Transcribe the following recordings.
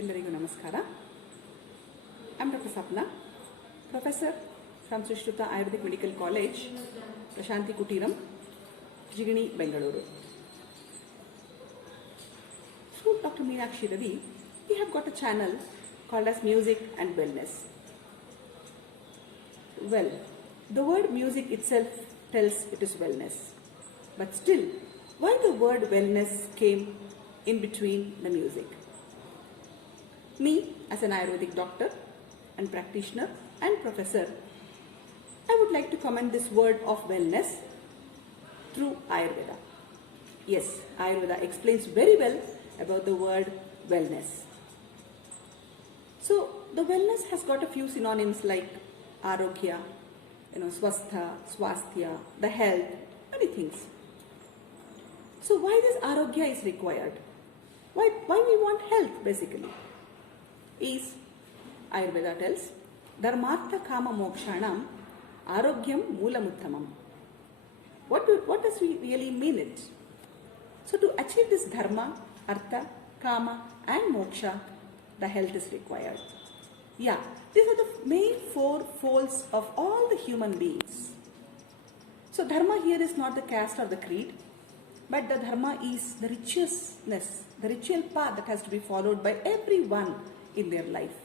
ಎಲ್ಲರಿಗೂ ನಮಸ್ಕಾರ. I'm Dr. Sapna, professor from Sushruta Ayurvedic Medical College, Prashanti Kutiram, Jigani, Bengaluru. Through Dr. Meenakshi Ravi, we have got a channel called as Music and Wellness. Well, the word music itself tells it is wellness. But still, why the word wellness came in between the music? Me, as an Ayurvedic doctor and practitioner and professor, I would like to comment this word of wellness through Ayurveda. Yes, Ayurveda explains very well about the word wellness. So, the wellness has got a few synonyms like arogya, swastha, swasthya, the health, many things. So, why this arogya is required? Why we want health basically? Is Ayurveda tells dharmartha kama mokshanam arogyam moolamuttamam. What does we really mean it? So to achieve this dharma, artha, kama and moksha, the health is required. Yeah, these are the main four folds of all the human beings. So dharma here is not the caste or the creed, but the dharma is the ritualness, the ritual path that has to be followed by everyone in their life.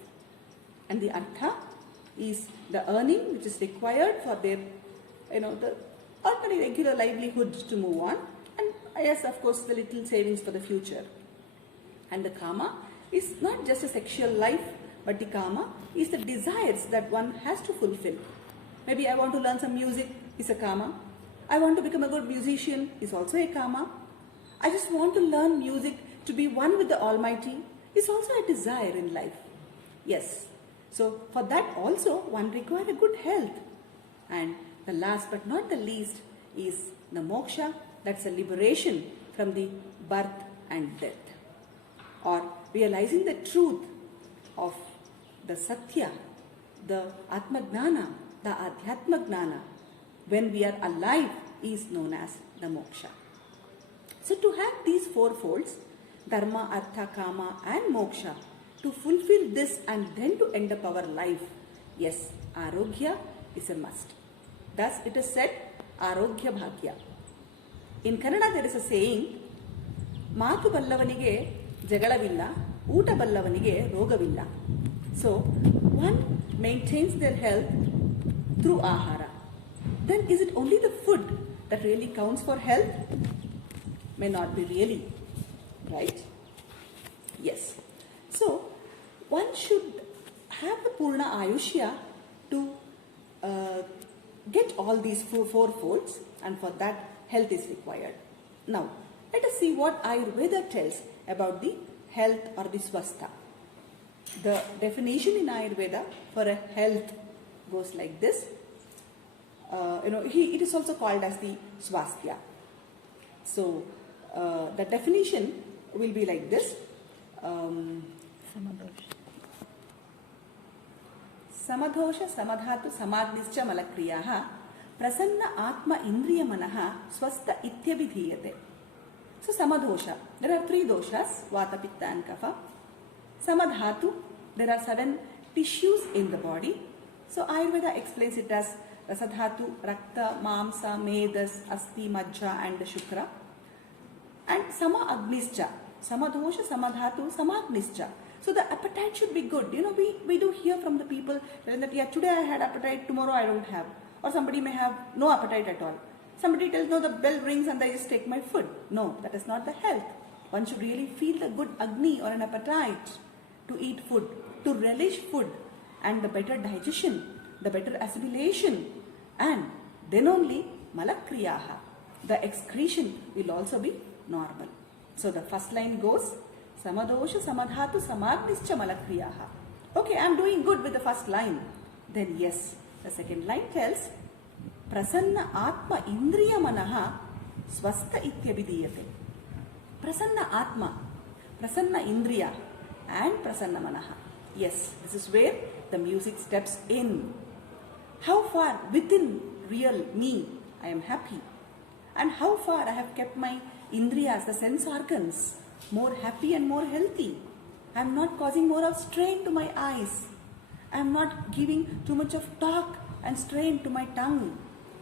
And the artha is the earning which is required for their, the ordinary regular livelihood to move on. And yes, of course, the little savings for the future. And the kama is not just a sexual life, but the kama is the desires that one has to fulfill. Maybe I want to learn some music is a kama. I want to become a good musician is also a kama. I just want to learn music to be one with the Almighty is also a desire in life. Yes. So for that also one requires a good health. And the last but not the least is the moksha, that's a liberation from the birth and death. Or realizing the truth of the satya, the atma gnana, the adhyatma gnana, when we are alive is known as the moksha. So to have these four folds, dharma, artha, kama and moksha, to fulfill this and then to end up our life, yes, arogya is a must. Thus it is said, arogya bhagya. In Kannada there is a saying, ಮಾತು ಬಲ್ಲವನಿಗೆ ಜಗಳವಿಲ್ಲ, ಊಟ ಬಲ್ಲವನಿಗೆ ರೋಗವಿಲ್ಲ. So one maintains their health through ahara. Then is it only the food that really counts for health? May not be really. Right? Yes. So, one should have the Purna Ayushya to get all these four folds, and for that health is required. Now, let us see what Ayurveda tells about the health or the swastha. The definition in Ayurveda for a health goes like this. It is also called as the swasthya. So, the definition will be like this. Samadosha samadhatu samadnischa malakriyaha prasanna atma indriya manaha swastha ityabhidhiyate. So samadosha, there are three doshas, vata, pitta and kapha. Samadhatu, there are 7 tissues in the body. So Ayurveda explains it as rasadhatu, rakta, mamsa, medas, asti, majja and shukra. And sama agnischa, samadosha, samadhatu, samagnischa. So the appetite should be good. We do hear from the people that, yeah, today I had appetite, tomorrow I don't have. Or somebody may have no appetite at all. Somebody tells, no, the bell rings and I just take my food. No, that is not the health. One should really feel the good agni or an appetite to eat food, to relish food, and the better digestion, the better assimilation, and then only malakriyaha, the excretion will also be normal. So the first line goes, samadosha samadhatu samagnischa malakriyaha. Okay, I am doing good with the first line. Then yes, the second line tells, prasanna atma indriya manaha swastha ityabhidhiyate. Prasanna atma, prasanna indriya and prasanna manaha. Yes, this is where the music steps in. How far within real me I am happy, and how far I have kept my indriyas, the sense organs, more happy and more healthy. I'm not causing more of strain to my eyes. I'm not giving too much of talk and strain to my tongue.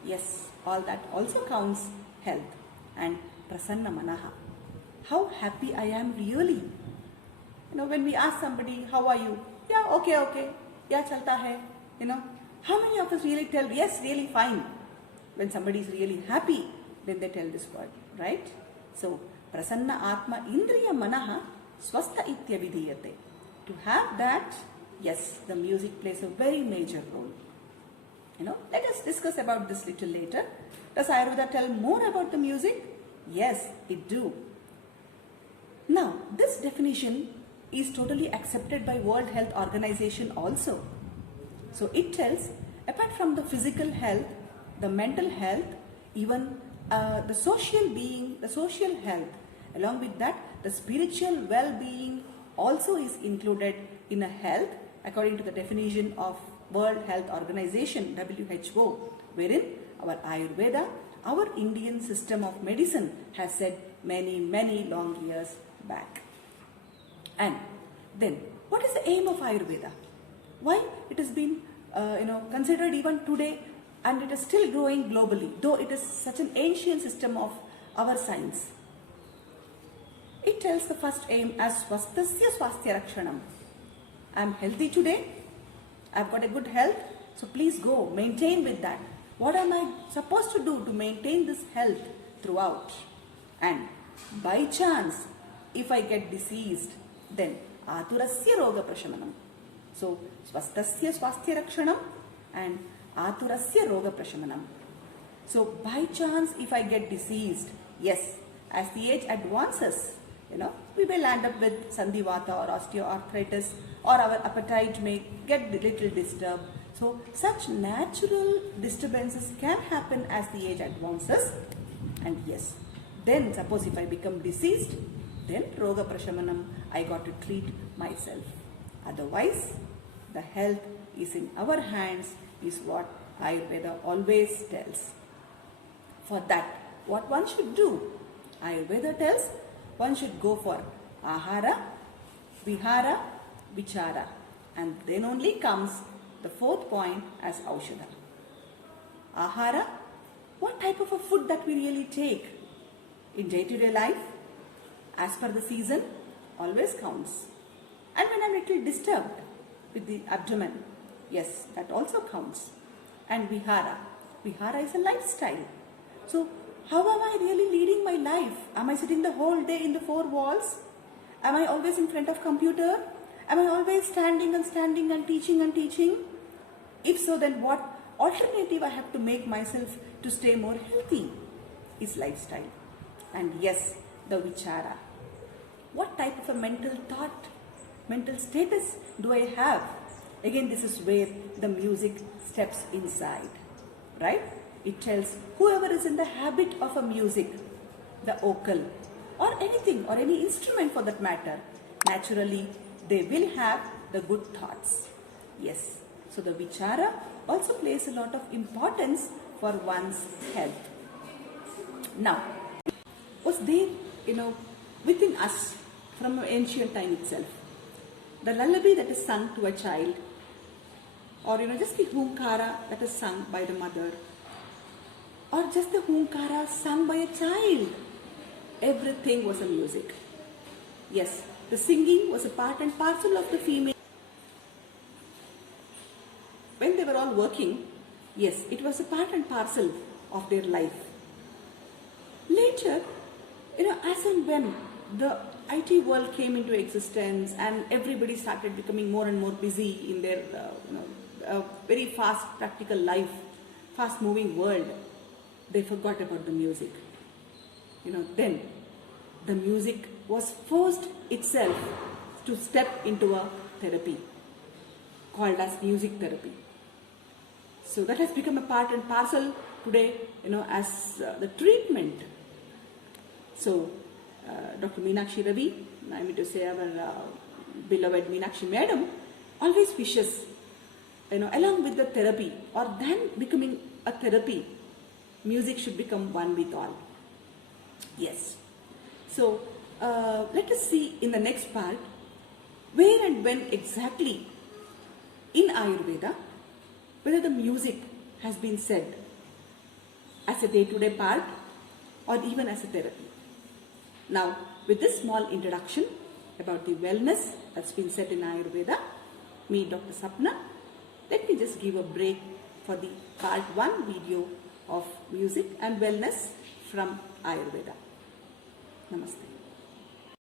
Yes, all that also counts health. And prasanna manaha. How happy I am really. When we ask somebody, how are you? Yeah, okay. Yeah, chalta hai. How many of us really tell, yes, really fine. When somebody is really happy, then they tell this word, right? So, prasanna atma indriya manaha swastha itya vidhiyate. To have that, yes, the music plays a very major role. Let us discuss about this little later. Does Ayurveda tell more about the music? Yes, it do. Now, this definition is totally accepted by World Health Organization also. So it tells, apart from the physical health, the mental health, even the social health, along with that, the spiritual well-being also is included in a health according to the definition of World Health Organization, WHO, wherein our Ayurveda, our Indian system of medicine has said many long years back. And then, what is the aim of Ayurveda? Why it has been considered even today, and it is still growing globally, though it is such an ancient system of our science. It tells the first aim as swasthasya swasthya rakshanam. I am healthy today, I have got a good health, so please go, maintain with that. What am I supposed to do to maintain this health throughout? And by chance, if I get diseased, then aturasya roga prashamanam. So, swasthasya swasthya rakshanam and aturasya roga prashamanam. So, by chance, if I get diseased, yes, as the age advances, we will land up with sandhivata or osteoarthritis, or our appetite may get a little disturbed. So, such natural disturbances can happen as the age advances. And yes, then suppose if I become diseased, then roga prashamanam, I got to treat myself. Otherwise, the health is in our hands, is what Ayurveda always tells. For that, what one should do? Ayurveda tells one should go for ahara, vihara, vichara, and then only comes the fourth point as aushadha. Ahara, what type of a food that we really take in day-to-day life, as per the season, always counts. And when I'm a little disturbed with the abdomen, yes, that also counts. And vihara is a lifestyle. So, how am I really leading my life? Am I sitting the whole day in the four walls? Am I always in front of computer? Am I always standing and teaching? If so, then what alternative I have to make myself to stay more healthy is lifestyle. And yes, the vichara. What type of a mental thought, mental status do I have? Again, this is where the music steps inside, right? It tells whoever is in the habit of a music, the vocal, or anything, or any instrument for that matter, naturally they will have the good thoughts. Yes, so the vichara also plays a lot of importance for one's health. Now, was there, within us from ancient time itself, the lullaby that is sung to a child, or just the hunkara that is sung by the mother, or just the hunkara sung by a child, everything was a music. Yes, the singing was a part and parcel of the female. When they were all working, yes, it was a part and parcel of their life. Later, as and when the IT world came into existence and everybody started becoming more and more busy in their very fast practical life, fast moving world, they forgot about the music. Then the music was forced itself to step into a therapy called as music therapy. So that has become a part and parcel today, as the treatment. So Dr. Meenakshi Ravi, I mean to say our beloved Meenakshi Madam, always wishes, along with the therapy, or then becoming a therapy, music should become one with all. Yes. So let us see in the next part where and when exactly in Ayurveda, whether the music has been said as a day-to-day part or even as a therapy. Now, with this small introduction about the wellness that's been said in Ayurveda, me, Dr. Sapna, let me just give a break for the part 1 video of music and wellness from Ayurveda. Namaste.